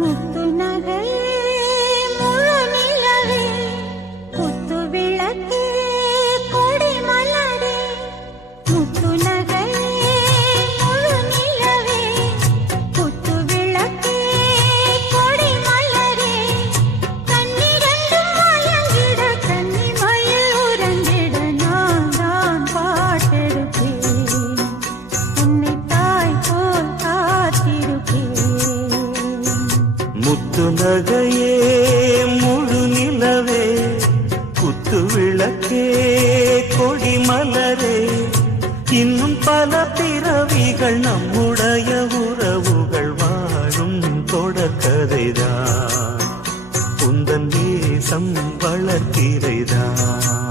முத்து நகையே முழு நிலவே குத்து விளக்கே கொடி மலரே முத்து நகையே முழு நிலவே குத்து விளக்கே கொடி மலரே கண்ணிரண்டும் மயங்கிட கன்னி மயில் உறங்கிட நான் தான் பாட்டெடுப்பேன் உன்னை தாய் போல் காத்திருப்பேன் முத்து நகையே முழு நிலவே குத்து விளக்கே கொடி மலரே இன்னும் பல பிறவிகள் நம்முடைய உறவுகள் வாழும் தொடர்கதைதான் உந்தன் தேசம் வளர்த்திரைதான்